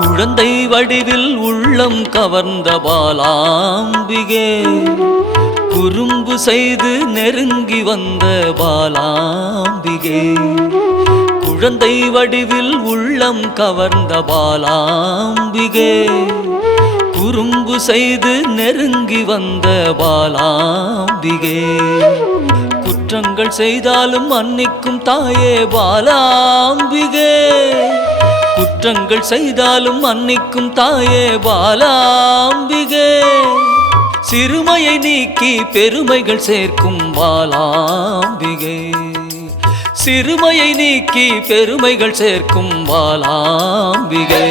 குழந்தை வடிவில் உள்ளம் கவர்ந்த பாலாம்பிகே, குறும்பு செய்து நெருங்கி வந்த பாலாம்பிகே. குழந்தை வடிவில் உள்ளம் கவர்ந்த பாலாம்பிகே, குறும்பு செய்து நெருங்கி வந்த பாலாம்பிகே. குற்றங்கள் செய்தாலும் மன்னிக்கும் தாயே பாலாம்பிகே, குற்றங்கள் செய்தாலும் மன்னிக்கும் தாயே பாலாம்பிகே. சிறுமையை நீக்கி பெருமைகள் சேர்க்கும் பாலாம்பிகே, சிறுமையை நீக்கி பெருமைகள் சேர்க்கும் பாலாம்பிகே.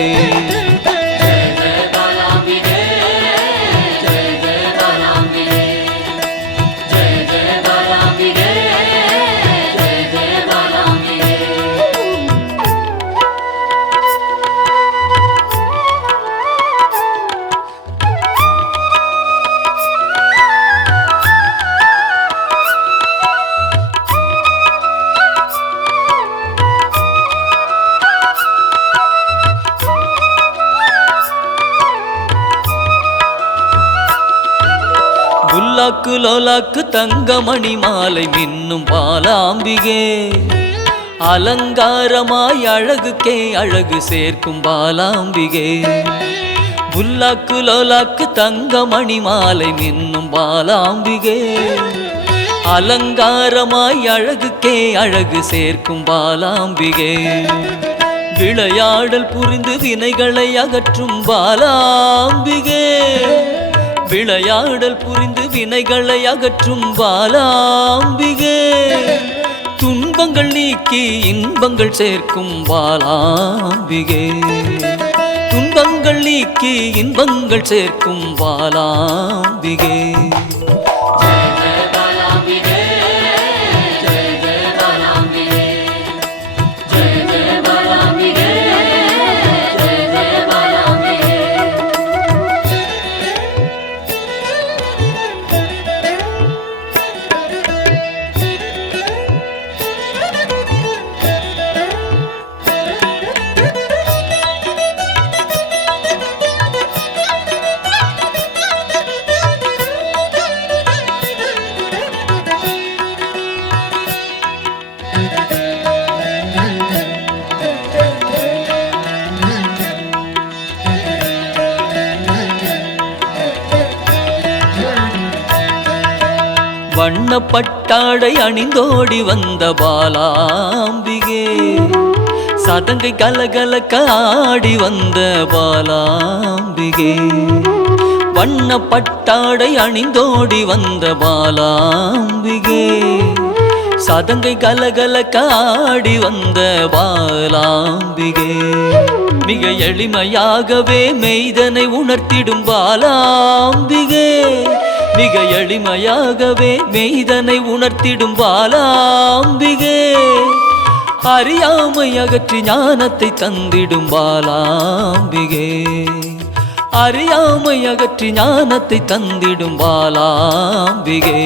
லோலாக்கு லோலாக்கு தங்கமணி மாலை மின்னும் பாலாம்பிகே, அலங்காரமாய் அழகுக்கே அழகு சேர்க்கும் பாலாம்பிகே. புல்லாக்கு லோலாக்கு தங்கமணி மாலை மின்னும் பாலாம்பிகே, அலங்காரமாய் அழகுக்கே அழகு சேர்க்கும் பாலாம்பிகே. விளையாடல் புரிந்து வினைகளை அகற்றும் பாலாம்பிகே, விளையாடல் புரிந்து வினைகளை அகற்றும் பாலாம்பிகே. துன்பங்கள் நீக்கி இன்பங்கள் சேர்க்கும் பாலாம்பிகே, துன்பங்கள் நீக்கி இன்பங்கள் சேர்க்கும் பாலாம்பிகே. வண்ணப்பட்டாடை அணிந்தோடி வந்த பாலாம்பிகே, சதங்கை கலகலக்க ஆடி வந்த பாலாம்பிகே. வண்ணப்பட்டாடை அணிந்தோடி வந்த பாலாம்பிகே, சதங்கை கலகலக்க ஆடி வந்த பாலாம்பிகே. மிக எளிமையாகவே மெய்தனை உணர்த்திடும் பாலாம்பிகே, மிக எளிமையாகவே மெய்தனை உணர்த்திடும் பாலாம்பிகே. அறியாமை அகற்றி ஞானத்தை தந்திடும் பாலாம்பிகே, அறியாமை அகற்றி ஞானத்தை தந்திடும் பாலாம்பிகே.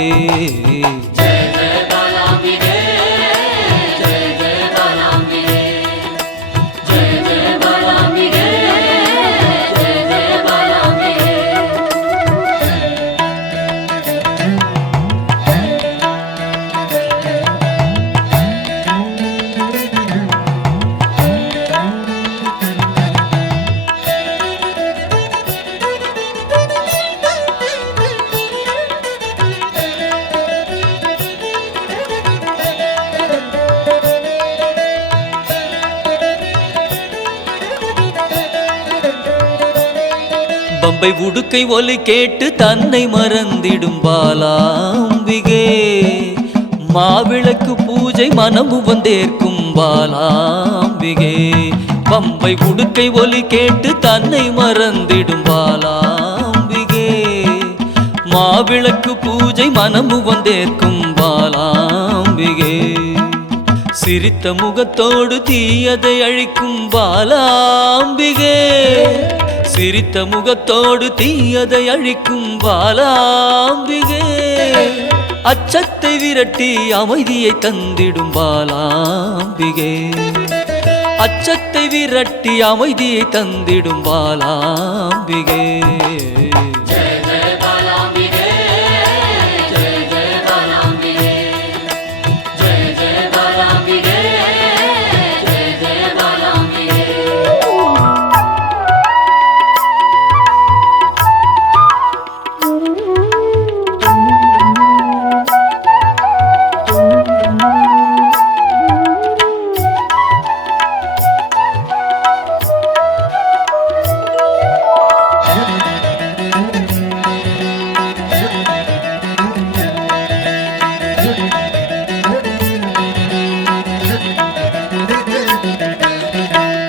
பம்பை உடுக்கை ஒலி கேட்டு தன்னை மறந்திடும் பாலாம்பிகே, மாவிளக்கு பூஜை மனமு வந்தேற்கும் பாலாம்பிகே. பம்பை உடுக்கை ஒலி கேட்டு தன்னை மறந்திடும் பாலாம்பிகே, மாவிளக்கு பூஜை மனமு வந்தேற்கும் பாலாம்பிகே. சிரித்த முகத்தோடு தீயதை அழிக்கும் பாலாம்பிகே சிரித்த முகத்தோடு தீயதை அழிக்கும் பாலாம்பிகே அச்சத்தை விரட்டி அமைதியை தந்திடும் பாலாம்பிகே அச்சத்தை விரட்டி அமைதியை தந்திடும் பாலாம்பிகே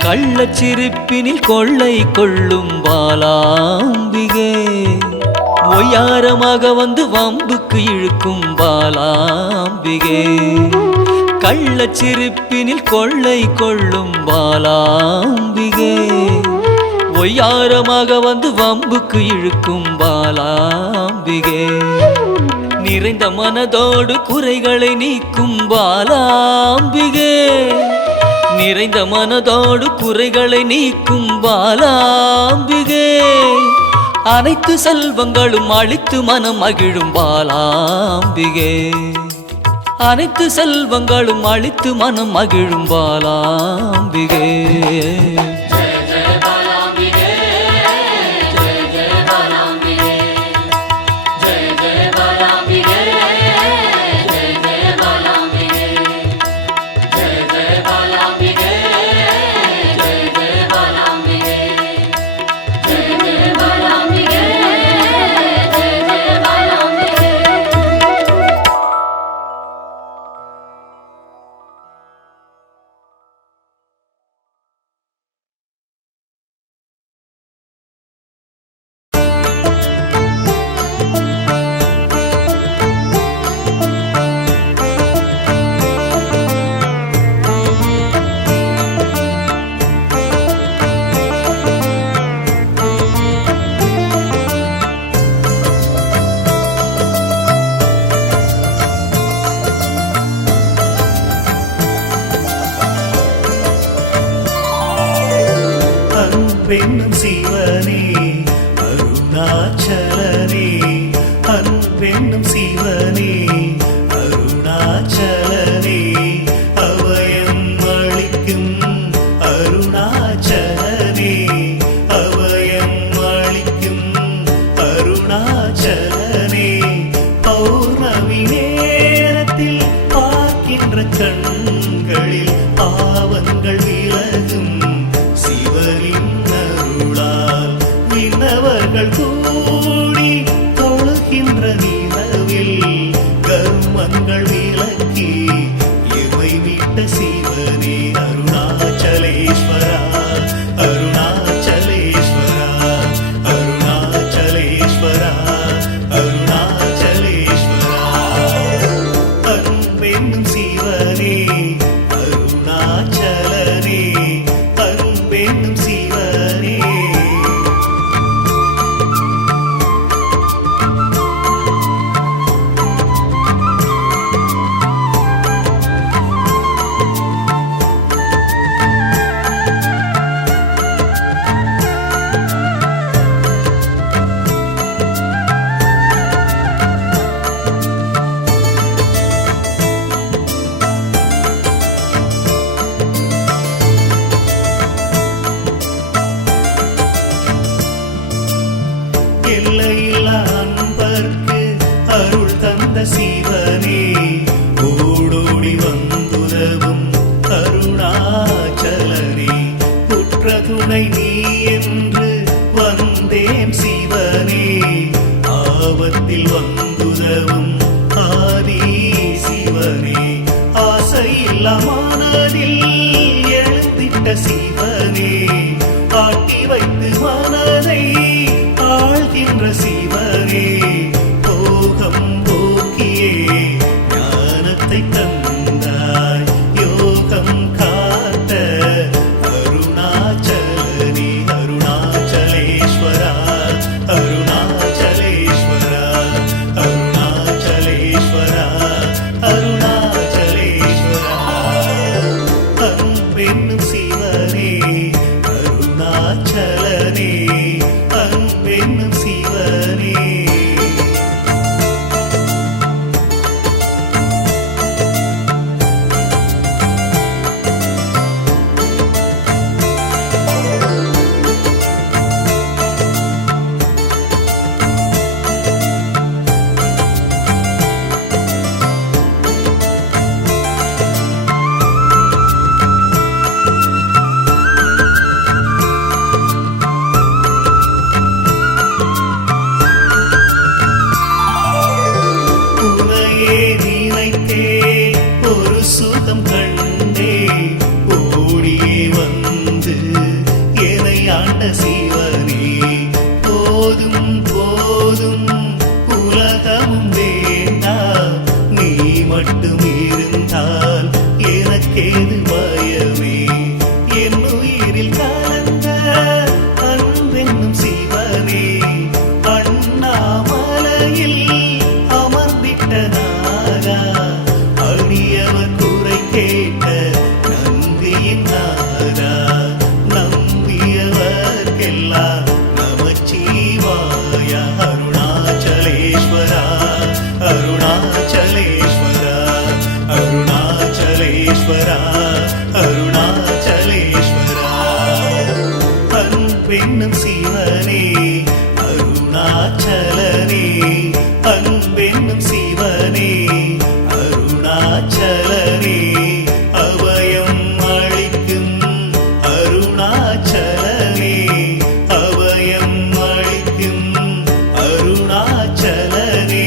கள்ளச்சிரிப்பினில் கொள்ளை கொள்ளும் பாலாம்பிகே ஒய்யாரமாக வந்து வம்புக்கு இழுக்கும் பாலாம்பிகே கள்ளச்சிரிப்பினில் கொள்ளை கொள்ளும் பாலாம்பிகே ஒய்யாரமாக வந்து வம்புக்கு இழுக்கும் பாலாம்பிகே நிறைந்த மனதோடு குறைகளை நீக்கும் பாலாம்பிகே நிறைந்த மனதோடு குறைகளை நீக்கும் பாலாம்பிகே அனைத்து செல்வங்களும் அளித்து மனம் மகிழும் பாலாம்பிகே அனைத்து செல்வங்களும் அளித்து மனம் மகிழும் பாலாம்பிகே அன்பென்னும் சிவனே அருணாச்சலனே அன்பென்னும் சிவனே அருணாச்சலனே அபயம் அளிக்கும் அருணாச்சலனே அபயம் அளிக்கும் அருணாச்சலனே பௌர்ணமி நேரத்தில் பார்க்கின்ற கண்களில் பாவங்கள் விலகும் சிவனின் அருளால் விண்ணவர்கள் கூடி தொழுகின்ற நிலவில் கர்மங்கள் விலக்கி இவை விட்ட சிவனே அருணாச்சலேஸ்வரா அருணாச்சலேஸ்வரா அருணாச்சலேஸ்வரா அருணாச்சலேஸ்வரா அன்பென்னும் சிவனே அருணாச்சலனே அன்பென்னும் சிவனே எல்லையில்லா அன்பர்க்கு அருள் தந்த சிவனே ஓடோடி வந்துதவும் அருணாச்சலனே உற்ற துணை நீ என்று வந்தேன் சிவனே ஆபத்தில் வந்துதவும் ஆதி சிவனே ஆசையில்லா மனதில் எழுந்திட்ட சிவனே ஆட்டி வைத்து மனதை ஆழ்கின்ற சிவனே போகம் போக்கியே ஞானத்தை தந்தாய் யோக மட்டும் இருந்தால் எனக்கேது பயமே என் உயிரில் கலந்த அன்பென்னும் சிவனே அண்ணாமலையில் அமர்ந்திட்ட நாதா அடியவர் குறை கேட்ட நந்தியின் நாதா நம்பியவர்க்கெல்லாம் நமச்சிவாய அருணாச்சலேஸ்வரா அருணாச்சலேஸ்வரா அருணாச்சலேஸ்வரா அருணாச்சலேஸ்வரா அன்பென்னும் சிவனே அருணாச்சலனே அன்பென்னும் சிவனே அருணாச்சலனே அபயம் அளிக்கும் அருணாச்சலனே அபயம் அளிக்கும் அருணாச்சலனே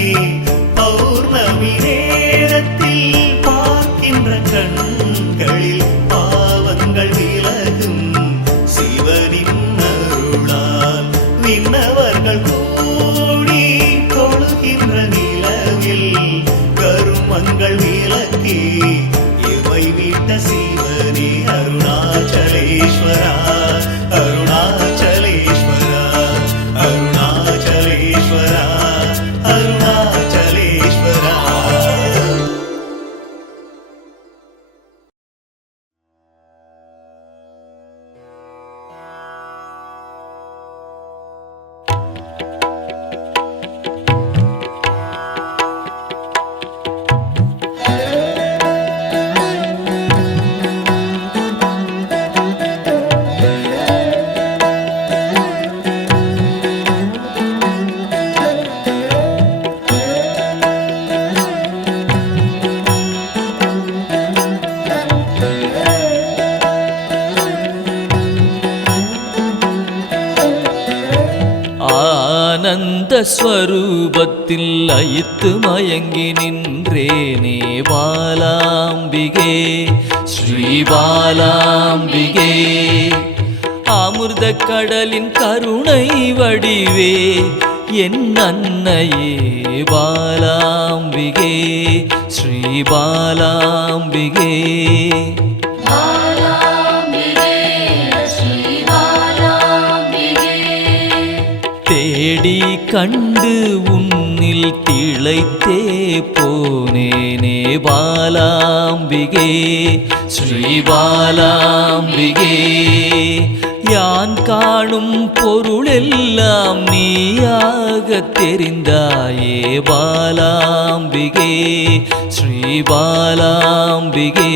பௌர்ணமி நேரத்தில் பார்க்கின்ற கண்களில் பாவங்கள் விலகும் சிவனின் அருளால் விண்ணவர்கள் கூடி தொழுகின்ற நிலவில் கருமங்கள் விலக்கி இவை விட்ட சிவனே அருணாச்சலேஸ்வரா அருணாச்சலேஸ்வரா அருணாச்சலேஸ்வரா அருணாச்சலேஸ்வரா ஆனந்த ஸ்வரூபத்தில் லயித்து மயங்கி நின்றேனே பாலாம்பிகே ஸ்ரீ பாலாம்பிகே அமிர்த கடலின் கருணை வடிவே என் அன்னையே பாலாம்பிகே ஸ்ரீ பாலாம்பிகே தேடி கண்டு உன்னில் திளைத்தே போனேனே பாலாம்பிகே ஸ்ரீ பாலாம்பிகே யான் காணும் பொருளெல்லாம் நீயாக தெரிந்தாயே பாலாம்பிகே ஸ்ரீ பாலாம்பிகே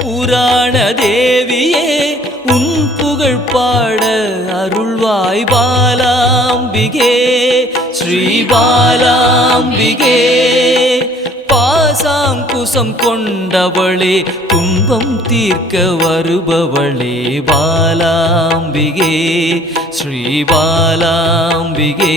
புராண தேவியே உன் புகழ் பாட அருள்வாய் பாலாம்பிகே ஸ்ரீ பாலாம்பிகே பாசாங்குசம் கொண்டவளே துன்பம் தீர்க்க வருபவளே பாலாம்பிகே ஸ்ரீ பாலாம்பிகே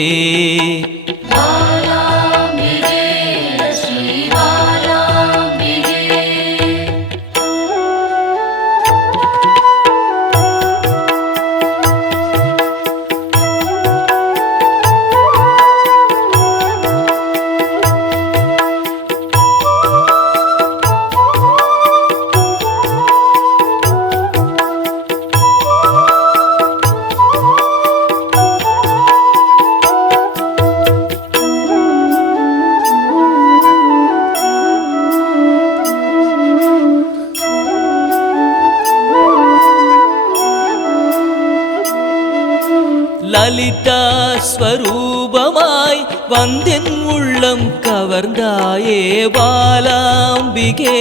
லலிதா ஸ்வரூபமாய் வந்தென் உள்ளம் கவர்ந்தாயே பாலாம்பிகே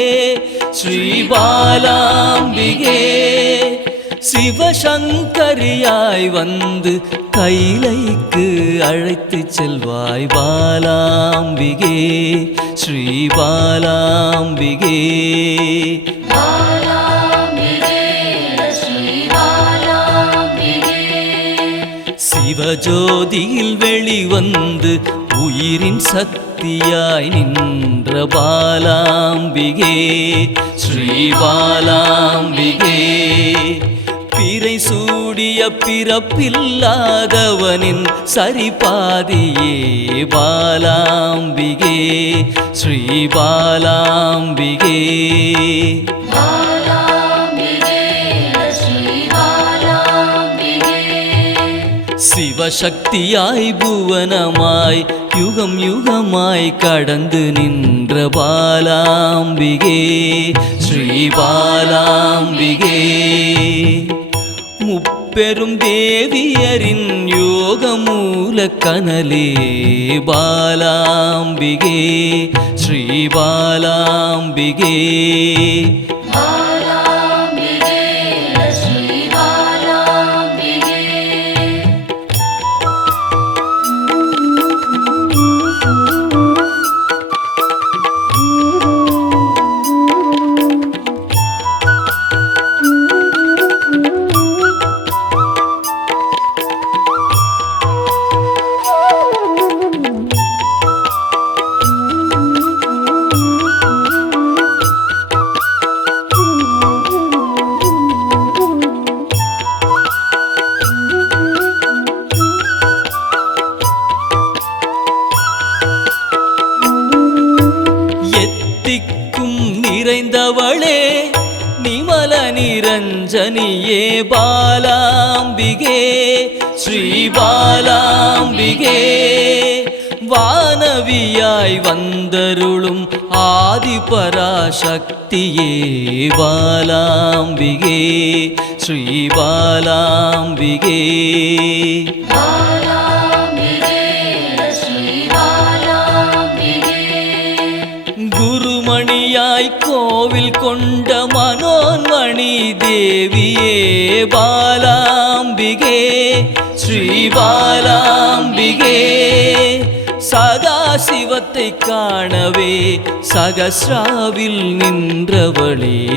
ஸ்ரீ பாலாம்பிகே சிவசங்கரியாய் வந்து கைலைக்கு அழைத்து செல்வாய் பாலாம்பிகே ஸ்ரீ பாலாம்பிகே சிவஜோதியில் வெளிவந்து உயிரின் சக்தியாய் நின்ற பாலாம்பிகே ஸ்ரீ பாலாம்பிகே பிறை சூடிய பிறப்பில்லாதவனின் சரிபாதியே பாலாம்பிகே ஸ்ரீ பாலாம்பிகே. சிவசக்தியாய் புவனமாய் யுகம் யுகமாய் கடந்து நின்ற பாலாம்பிகே ஸ்ரீ பாலாம்பிகே. முப்பெரும் தேவியரின் யோக மூல கனலே பாலாம்பிகே ஸ்ரீ பாலாம்பிகே. எத்திக்கும் நிறைந்தவளே நிமல நிரஞ்சனியே பாலாம்பிகே ஸ்ரீ பாலாம்பிகே. வானவியாய் வந்தருளும் ஆதிபராசக்தியே பாலாம்பிகே ஸ்ரீ பாலாம்பிகே. குருமணியாய் கோவில் கொண்ட மனோன்மணி தேவியே பாலாம்பிகே ஸ்ரீ பாலாம்பிகே. சதா சிவத்தை காணவே சகஸ்ராவில் நின்றவளே